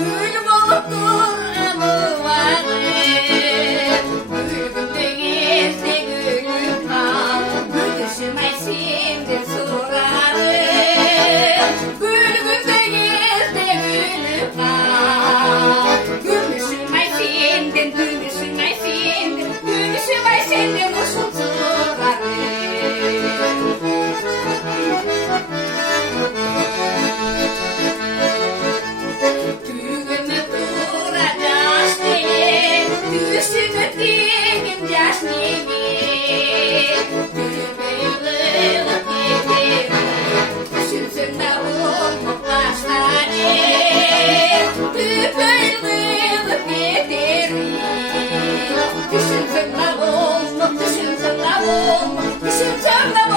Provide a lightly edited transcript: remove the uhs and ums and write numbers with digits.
Gül bolup duranı var. Gülgün denizde gülüm kal. Gülüşüm ay senden sorarım. Gülgün denizde gülüm kal. Gülüşüm ay senden, gülüşüm ay senden, gülüşüm ay senden uşul sorarım. Tügümü duracağız diye, düşümü diyeyim yaş niye? Tügümü yılılıp giderim, düşünsün de olmak başlar. Tügümü yılılıp giderim, düşünsün de olmak, düşünsün de olmak, düşünsün de